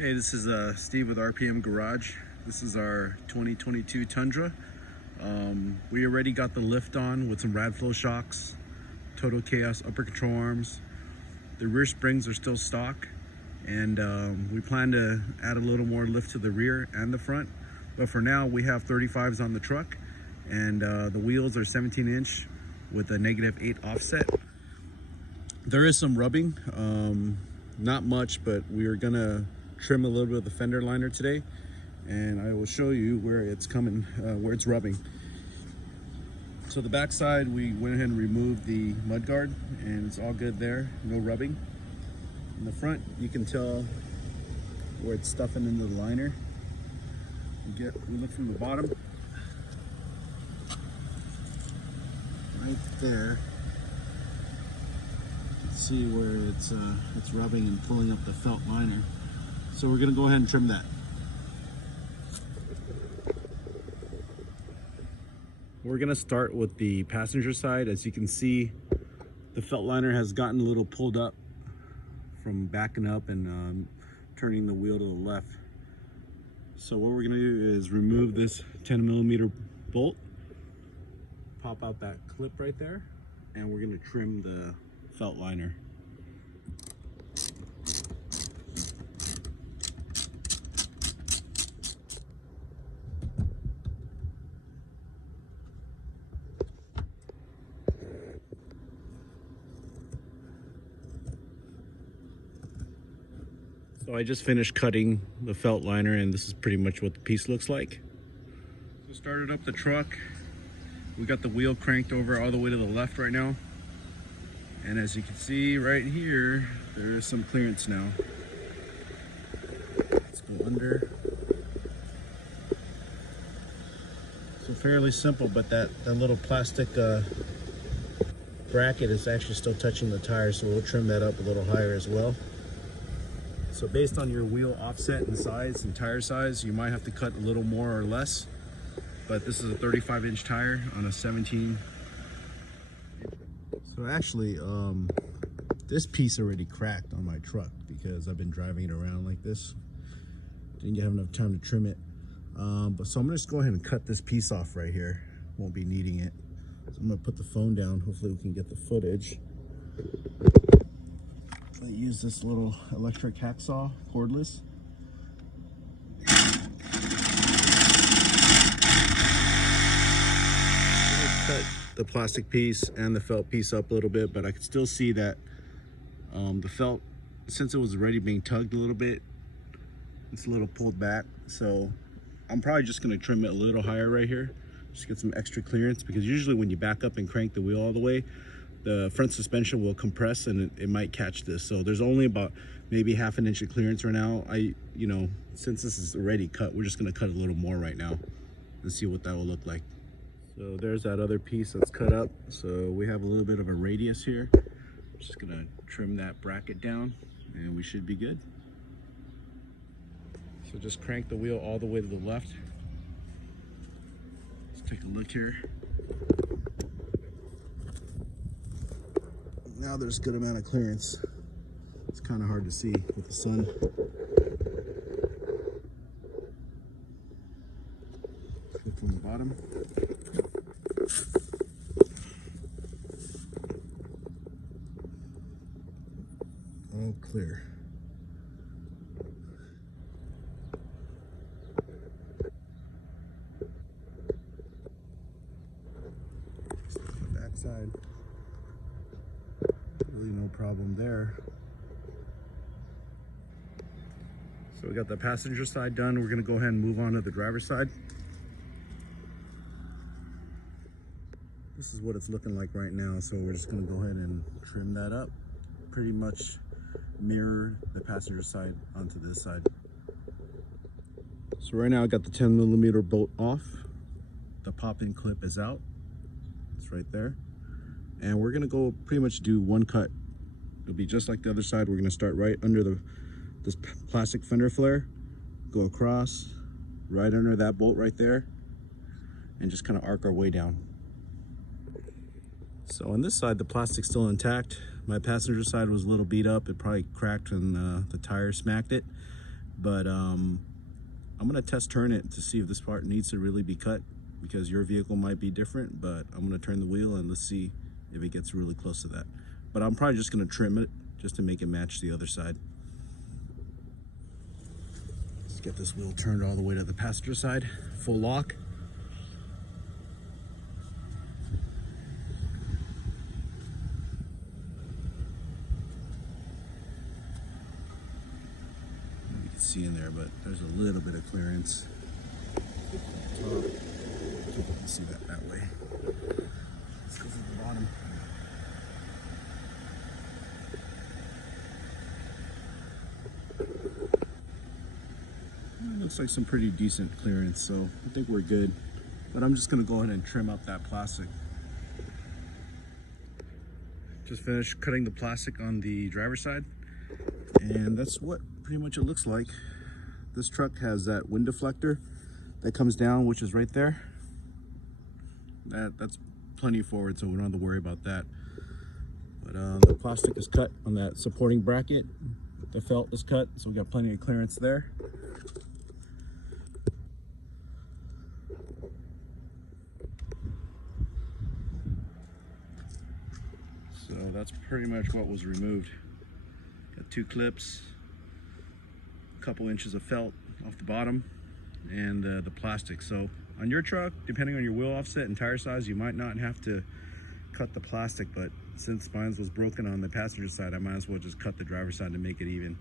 Hey, this is Steve with RPM Garage. This is our 2022 Tundra. We already got the lift on with some Radflo Shocks, Total Chaos upper control arms. The rear springs are still stock, and we plan to add a little more lift to the rear and the front. But for now, we have 35s on the truck, and the wheels are 17-inch with a -8 offset. There is some rubbing, not much, but we are gonna trim a little bit of the fender liner today, and I will show you where it's coming, where it's rubbing. So the back side, we went ahead and removed the mud guard, and it's all good there, no rubbing. In the front, you can tell where it's stuffing into the liner. We look from the bottom, right there. You can see where it's rubbing and pulling up the felt liner. So we're gonna go ahead and trim that. We're gonna start with the passenger side. As you can see, the felt liner has gotten a little pulled up from backing up and turning the wheel to the left. So what we're gonna do is remove this 10mm bolt, pop out that clip right there, and we're gonna trim the felt liner. So I just finished cutting the felt liner, and this is pretty much what the piece looks like. So started up the truck. We got the wheel cranked over all the way to the left right now. And as you can see right here, there is some clearance now. Let's go under. So fairly simple, but that little plastic bracket is actually still touching the tire, so we'll trim that up a little higher as well. So based on your wheel offset and size and tire size, you might have to cut a little more or less. But this is a 35-inch tire on a 17. So actually, this piece already cracked on my truck because I've been driving it around like this. Didn't have enough time to trim it. So I'm gonna just go ahead and cut this piece off right here. Won't be needing it. So I'm gonna put the phone down. Hopefully we can get the footage. I use this little electric hacksaw, cordless. Cut the plastic piece and the felt piece up a little bit, but I could still see that the felt, since it was already being tugged a little bit, it's a little pulled back. So I'm probably just gonna trim it a little higher right here, just get some extra clearance, because usually when you back up and crank the wheel all the way, the front suspension will compress and it might catch this. So there's only about maybe ½ an inch of clearance right now. Since this is already cut, we're just gonna cut a little more right now and see what that will look like. So there's that other piece that's cut up. So we have a little bit of a radius here. Just gonna trim that bracket down and we should be good. So just crank the wheel all the way to the left. Let's take a look here. Now there's a good amount of clearance. It's kind of hard to see with the sun. Go from the bottom. All clear. The back side. Really no problem there. So we got the passenger side done. We're gonna go ahead and move on to the driver's side. This is what it's looking like right now. So we're just gonna go ahead and trim that up. Pretty much mirror the passenger side onto this side. So right now I got the 10mm bolt off. The pop-in clip is out. It's right there. And we're gonna go pretty much do one cut. It'll be just like the other side. We're gonna start right under this plastic fender flare, go across, right under that bolt right there, and just kind of arc our way down. So on this side, the plastic's still intact. My passenger side was a little beat up. It probably cracked when the tire smacked it. But I'm gonna test turn it to see if this part needs to really be cut, because your vehicle might be different. But I'm gonna turn the wheel and let's see if it gets really close to that. But I'm probably just gonna trim it just to make it match the other side. Let's get this wheel turned all the way to the passenger side, full lock. You can see in there, but there's a little bit of clearance. Can't see that way. Let's go to the bottom. Looks like some pretty decent clearance, so I think we're good. But I'm just gonna go ahead and trim up that plastic. Just finished cutting the plastic on the driver's side, and that's what pretty much it looks like. This truck has that wind deflector that comes down, which is right there. That's plenty forward, so we don't have to worry about that. But the plastic is cut on that supporting bracket. The felt is cut, so we got plenty of clearance there. So that's pretty much what was removed. Got 2 clips, a couple inches of felt off the bottom, and the plastic. So on your truck, depending on your wheel offset and tire size, you might not have to cut the plastic, but since mine was broken on the passenger side, I might as well just cut the driver's side to make it even.